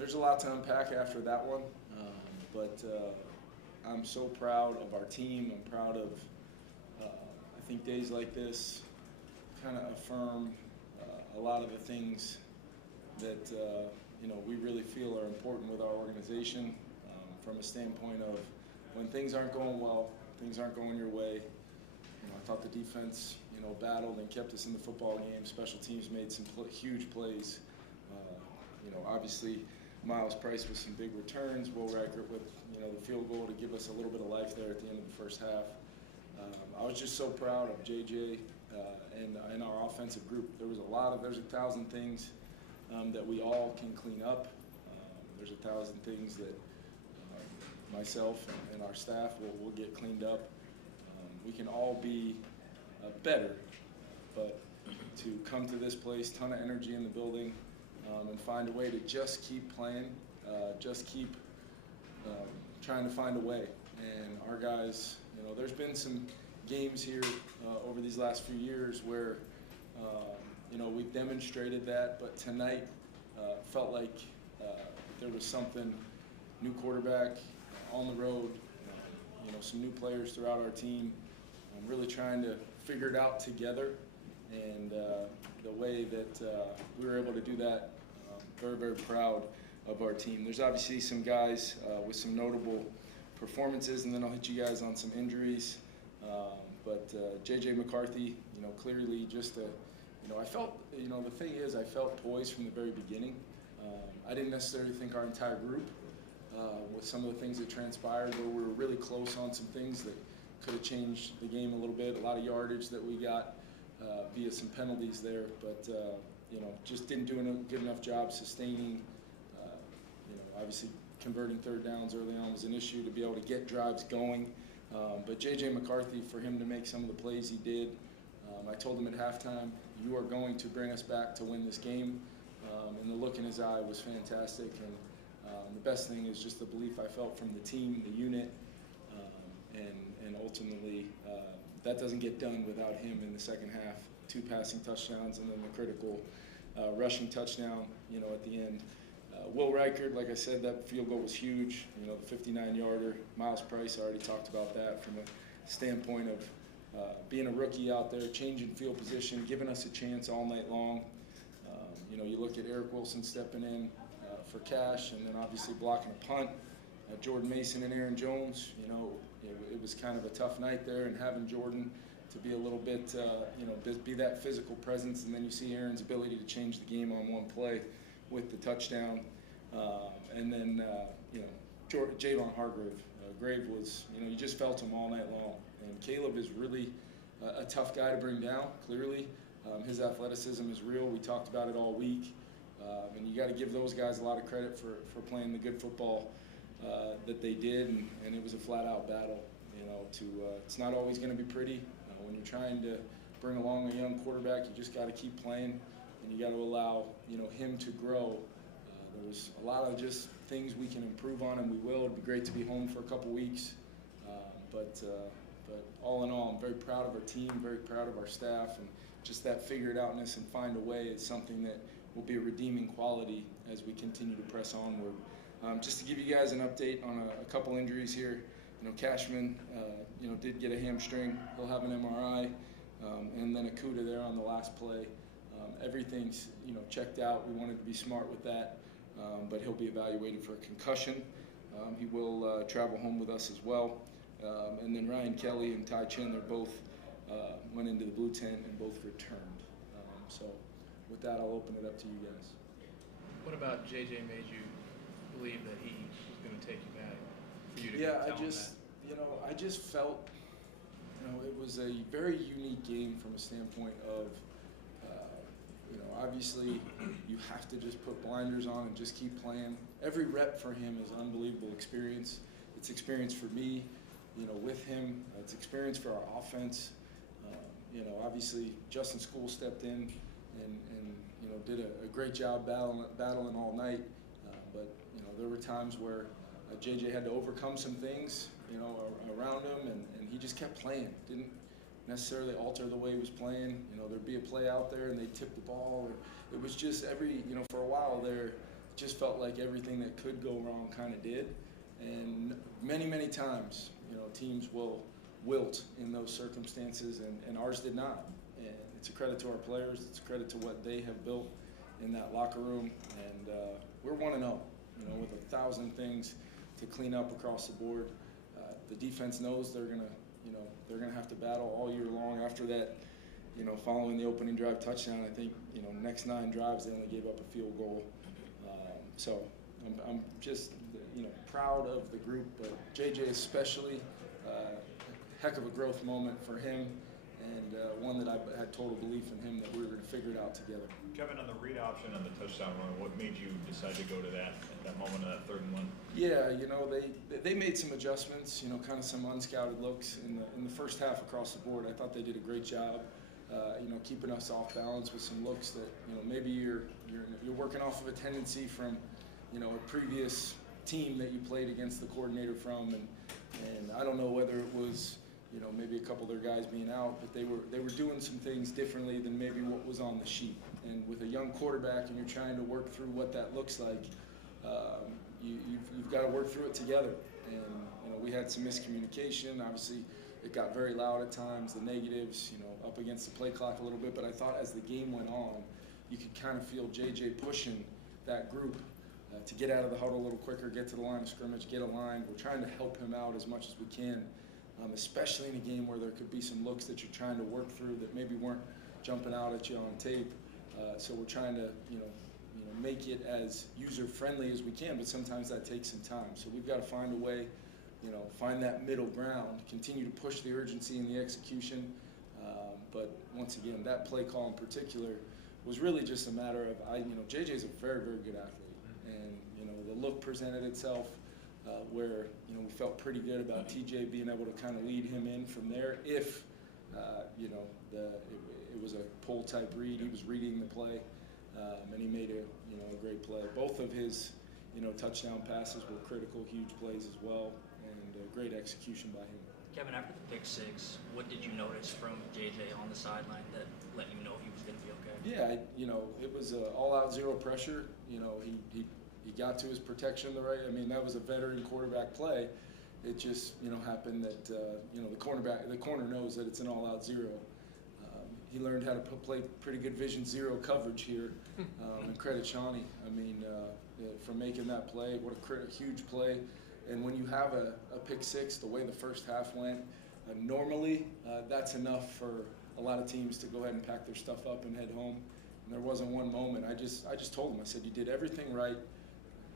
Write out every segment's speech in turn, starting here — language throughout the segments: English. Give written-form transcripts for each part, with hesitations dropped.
there's a lot to unpack after that one, but I'm so proud of our team. I'm proud of, I think days like this kind of affirm a lot of the things that we really feel are important with our organization, from a standpoint of when things aren't going well, things aren't going your way. I thought the defense battled and kept us in the football game. Special teams made some huge plays. Obviously Miles Price with some big returns, Will Reichert with the field goal to give us a little bit of life there at the end of the first half. I was just so proud of JJ and our offensive group. There's 1,000 things that we all can clean up. There's 1,000 things that myself and our staff will get cleaned up. We can all be better, but to come to this place, ton of energy in the building, and find a way to just keep playing, just keep trying to find a way. And our guys, there's been some games here over these last few years where we've demonstrated that, but tonight felt like there was something. New quarterback on the road, some new players throughout our team, really trying to figure it out together, and the way that we were able to do that, very, very proud of our team. There's obviously some guys with some notable performances, and then I'll hit you guys on some injuries. But J.J. McCarthy, clearly just I felt, the thing is, I felt poised from the very beginning. I didn't necessarily think our entire group, with some of the things that transpired, where we were really close on some things that could have changed the game a little bit. A lot of yardage that we got via some penalties there, but just didn't do a good enough job sustaining. Obviously converting third downs early on was an issue to be able to get drives going. But J.J. McCarthy, for him to make some of the plays he did, I told him at halftime, you are going to bring us back to win this game. And the look in his eye was fantastic. And the best thing is just the belief I felt from the team, the unit, and ultimately that doesn't get done without him in the second half. 2 passing touchdowns and then the critical rushing touchdown, at the end. Will Reichert, like I said, that field goal was huge. The 59-yarder. Miles Price, I already talked about that from a standpoint of being a rookie out there, changing field position, giving us a chance all night long. You look at Eric Wilson stepping in for Cash, and then obviously blocking a punt. Jordan Mason and Aaron Jones, it was kind of a tough night there, and having Jordan to be a little bit, be that physical presence, and then you see Aaron's ability to change the game on one play with the touchdown, and then Javon Hargrave. Grave was, you just felt him all night long, and Caleb is really a tough guy to bring down, clearly. His athleticism is real. We talked about it all week, and you got to give those guys a lot of credit for playing the good football that they did, and it was a flat-out battle. It's not always going to be pretty. When you're trying to bring along a young quarterback, you just got to keep playing, and you got to allow him to grow. There's a lot of just things we can improve on, and we will. It'd be great to be home for a couple weeks, but all in all, I'm very proud of our team, very proud of our staff, and just that figure it outness and find a way is something that will be a redeeming quality as we continue to press onward. Just to give you guys an update on a couple injuries here. Cashman, did get a hamstring. He'll have an MRI, and then Akuda there on the last play. Everything's checked out. We wanted to be smart with that, but he'll be evaluated for a concussion. He will travel home with us as well. And then Ryan Kelly and Ty Chandler both went into the blue tent and both returned. So with that, I'll open it up to you guys. What about JJ made you believe that he was going to take you back? For you to I just felt, it was a very unique game from a standpoint of, obviously you have to just put blinders on and just keep playing. Every rep for him is unbelievable experience. It's experience for me, with him. It's experience for our offense. Obviously Justin School stepped in and did a great job battling all night. But there were times where JJ had to overcome some things, around him, and he just kept playing. Didn't necessarily alter the way he was playing. There'd be a play out there and they'd tip the ball. It was just for a while there, just felt like everything that could go wrong kind of did. And many times, teams will wilt in those circumstances, and ours did not. And it's a credit to our players. It's a credit to what they have built in that locker room. And we're 1-0, with 1,000 things to clean up across the board. The defense knows they're gonna have to battle all year long. After that, following the opening drive touchdown, I think next 9 drives they only gave up a field goal. So I'm just proud of the group, but JJ especially, heck of a growth moment for him, and one that I had total belief in him that we were going to figure it out together. Kevin, on the read option on the touchdown run, what made you decide to go to that at that moment of that 3rd and 1? Yeah, they made some adjustments, kind of some unscouted looks in the first half across the board. I thought they did a great job, keeping us off balance with some looks that maybe you're working off of a tendency from a previous team that you played against the coordinator from, and I don't know whether it was maybe a couple of their guys being out, but they were doing some things differently than maybe what was on the sheet. And with a young quarterback, and you're trying to work through what that looks like, you've got to work through it together. And we had some miscommunication. Obviously, it got very loud at times. The negatives, up against the play clock a little bit. But I thought as the game went on, you could kind of feel JJ pushing that group to get out of the huddle a little quicker, get to the line of scrimmage, get aligned. We're trying to help him out as much as we can, especially in a game where there could be some looks that you're trying to work through that maybe weren't jumping out at you on tape. So we're trying to, make it as user-friendly as we can, but sometimes that takes some time. So we've got to find a way, find that middle ground, continue to push the urgency in the execution. But once again, that play call in particular was really just a matter of, JJ's a very good athlete. And, the look presented itself where, we felt pretty good about TJ being able to kind of lead him in from there. If, it was a pull type read, he was reading the play, and he made a great play. Both of his, touchdown passes were critical, huge plays as well, and great execution by him. Kevin, after the pick 6, what did you notice from JJ on the sideline that let you know he was going to be okay? Yeah, it was all-out zero pressure. He got to his protection the right. I mean, that was a veteran quarterback play. It just happened that the corner knows that it's an all-out zero. He learned how to play pretty good vision zero coverage here, and credit Shawnee. I mean, for making that play. What a huge play. And when you have a pick 6, the way the first half went, normally that's enough for a lot of teams to go ahead and pack their stuff up and head home. And there wasn't one moment. I just told them, I said, you did everything right.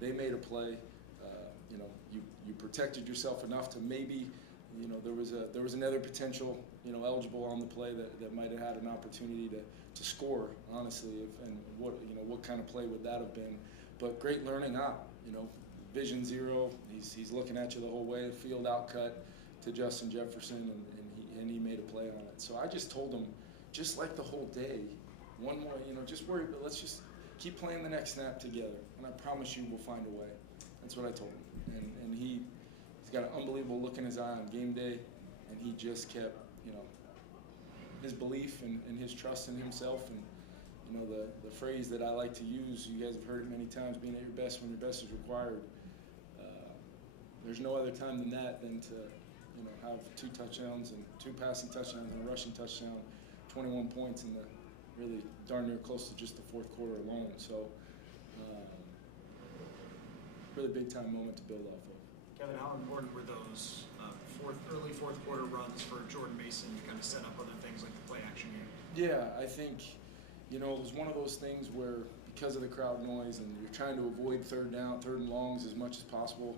They made a play. You protected yourself enough to maybe, there was another potential, eligible on the play that might have had an opportunity to score, honestly. And what kind of play would that have been? But great learning out, vision zero. He's looking at you the whole way. Field out cut to Justin Jefferson, and he made a play on it. So I just told him, just like the whole day, one more, just worry, but let's just keep playing the next snap together, and I promise you we'll find a way. That's what I told him, and he's got an unbelievable look in his eye on game day, and he just kept, his belief and his trust in himself, and the phrase that I like to use, you guys have heard it many times, being at your best when your best is required. There's no other time than that than to have 2 touchdowns and 2 passing touchdowns and a rushing touchdown, 21 points in the really darn near close to just the 4th quarter alone. So really big time moment to build off of. Kevin, how important were those early fourth quarter runs for Jordan Mason to kind of set up other things like the play action game? Yeah, I think it was one of those things where because of the crowd noise and you're trying to avoid third and longs as much as possible,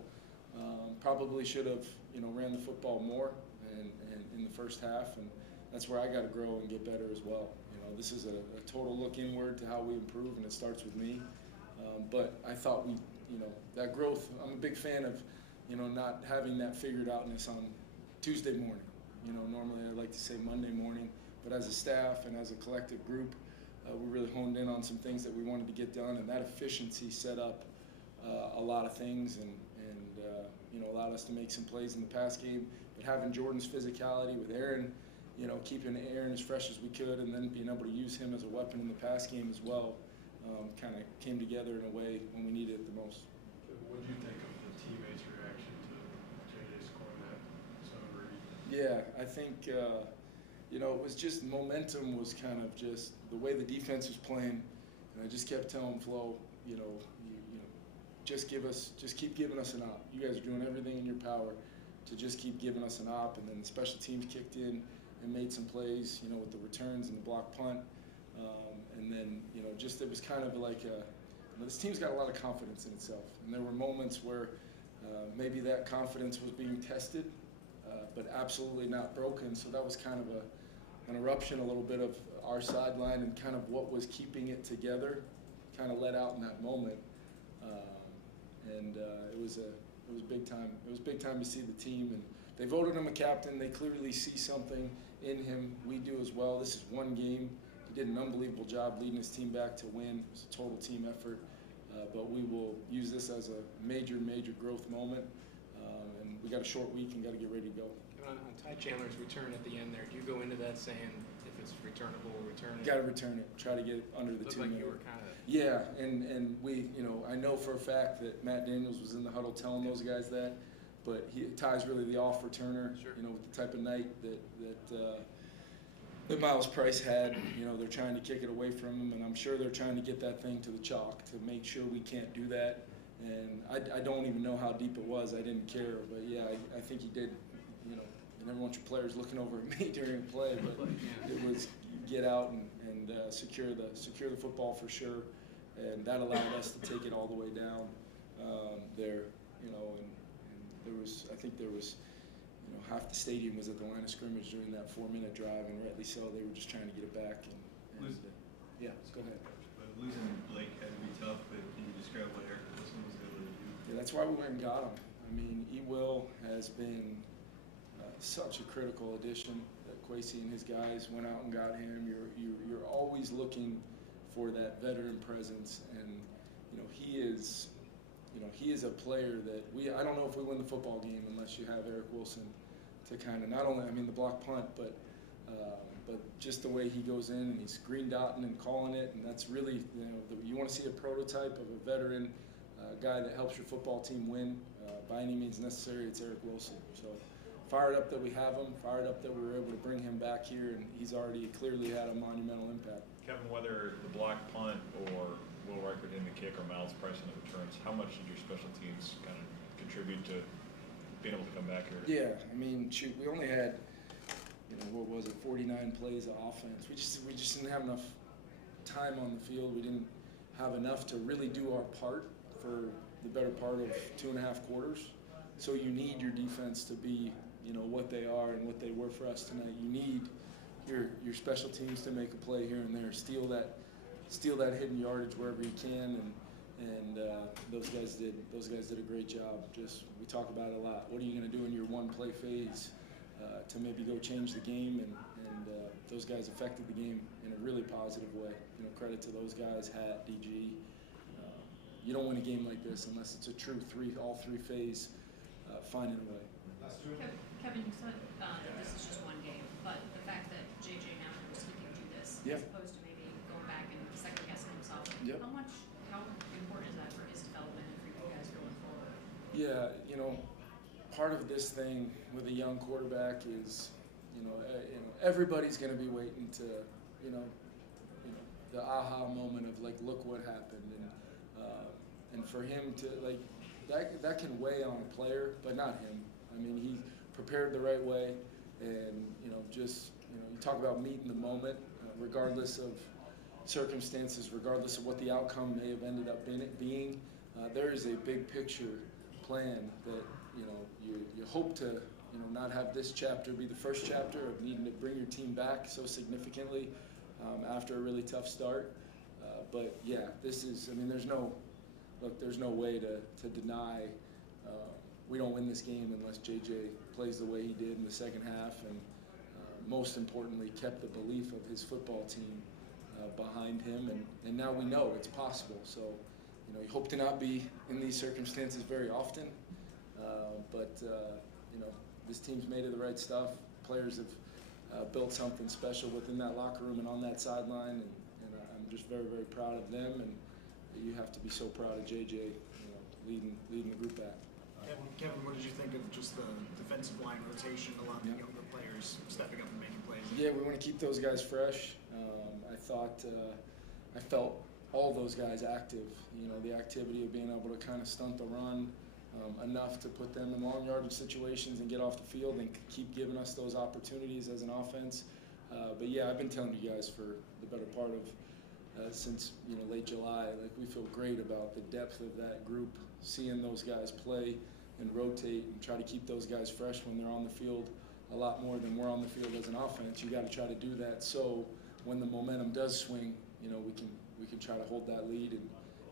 probably should have ran the football more and in the first half, and that's where I got to grow and get better as well. This is a total look inward to how we improve, and it starts with me. But I thought that growth, I'm a big fan of, not having that figured outness on Tuesday morning. Normally I like to say Monday morning, but as a staff and as a collective group, we really honed in on some things that we wanted to get done, and that efficiency set up a lot of things and allowed us to make some plays in the pass game. But having Jordan's physicality with Aaron, keeping Aaron as fresh as we could, and then being able to use him as a weapon in the pass game as well, kind of came together in a way when we needed it the most. What do you think of the teammates' reaction to JJ scoring that son of Yeah, I think it was just momentum was kind of just the way the defense was playing, and I just kept telling Flo, just keep giving us an op. You guys are doing everything in your power to just keep giving us an op, and then the special teams kicked in and made some plays, with the returns and the block punt, and then it was kind of like this team's got a lot of confidence in itself, and there were moments where maybe that confidence was being tested, but absolutely not broken. So that was kind of an eruption, a little bit of our sideline and kind of what was keeping it together, kind of let out in that moment. It was big time. It was big time to see the team, and they voted him a captain. They clearly see something in him. We do as well. This is one game. He did an unbelievable job leading his team back to win. It was a total team effort, but we will use this as a major growth moment. And we got a short week and got to get ready to go. On Ty Chandler's return at the end there, do you go into that saying if it's returnable, return it? Got to return it. Try to get it under the 2 minute. Looked like you were kind of. Yeah, and we, I know for a fact that Matt Daniels was in the huddle telling those guys that, but Ty's really the off returner. Sure. With the type of night that Miles Price had. They're trying to kick it away from him, and I'm sure they're trying to get that thing to the chalk to make sure we can't do that. And I don't even know how deep it was. I didn't care, but yeah, I think he did. You never want your players looking over at me during play, but it was get out and secure the football for sure, and that allowed us to take it all the way down there. And there was, I think there was, half the stadium was at the line of scrimmage during that 4-minute drive, and rightly so. They were just trying to get it back. Yeah, go ahead. But losing Blake had to be tough, but can you describe what Eric Wilson was able to do? Yeah, that's why we went and got him. I mean, Will has been such a critical addition. That Kwesi and his guys went out and got him. You're always looking for that veteran presence, and he is a player that I don't know if we win the football game unless you have Eric Wilson to kind of not only the block punt, but just the way he goes in and he's green dotting and calling it, and that's really you want to see a prototype of a veteran guy that helps your football team win by any means necessary. It's Eric Wilson. So fired up that we have him, fired up that we were able to bring him back here, and he's already clearly had a monumental impact. Kevin, whether the block punt or Will Reichert in the kick or Miles Price in the returns, how much did your special teams kind of contribute to being able to come back here? Yeah, I mean, shoot, we only had, 49 plays of offense. We just didn't have enough time on the field. We didn't have enough to really do our part for the better part of 2.5 quarters. So you need your defense to be, what they are and what they were for us tonight. You need your special teams to make a play here and there, steal that hidden yardage wherever you can, and those guys did a great job. We talk about it a lot. What are you going to do in your one play phase to maybe go change the game? And those guys affected the game in a really positive way. Credit to those guys, Hat, DG. You don't win a game like this unless it's a true all three phase finding a way. Kevin, you said this is just one game, but the fact that JJ now knows he can do this, Yeah. as opposed to maybe going back and second guessing himself. Yep. How important is that for his development and for you guys going forward? Yeah, part of this thing with a young quarterback is, everybody's going to be waiting to, the aha moment of like, look what happened, and for him to like, that can weigh on a player, but not him. I mean, he prepared the right way, and you talk about meeting the moment, regardless of circumstances, regardless of what the outcome may have ended up being. There is a big picture plan that you hope to not have this chapter be the first chapter of needing to bring your team back so significantly after a really tough start. But yeah, this is. I mean, there's no way to deny. We don't win this game unless JJ plays the way he did in the second half, and most importantly, kept the belief of his football team behind him. And now we know it's possible. So, you hope to not be in these circumstances very often, but this team's made of the right stuff. Players have built something special within that locker room and on that sideline, and I'm just very, very proud of them, and you have to be so proud of JJ, leading the group back. Kevin, what did you think of just the defensive line rotation, a lot of the younger players stepping up and making plays? Yeah, we want to keep those guys fresh. I felt all those guys active. The activity of being able to kind of stunt the run enough to put them in long yardage situations and get off the field and keep giving us those opportunities as an offense. But yeah, I've been telling you guys for the better part of since late July, like we feel great about the depth of that group, seeing those guys play and rotate and try to keep those guys fresh when they're on the field a lot more than we're on the field as an offense. You got to try to do that so when the momentum does swing, we can try to hold that lead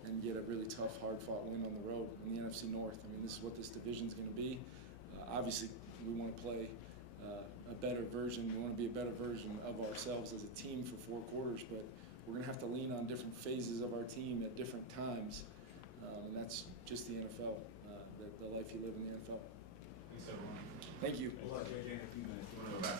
and get a really tough, hard-fought win on the road in the NFC North. I mean, this is what this division's going to be. Obviously, we want to play a better version. We want to be a better version of ourselves as a team for 4 quarters, but we're going to have to lean on different phases of our team at different times, and that's just the NFL, the life you live in the NFL. Thanks, everyone. Thank you. We'll let JJ in a few minutes. You want to go back?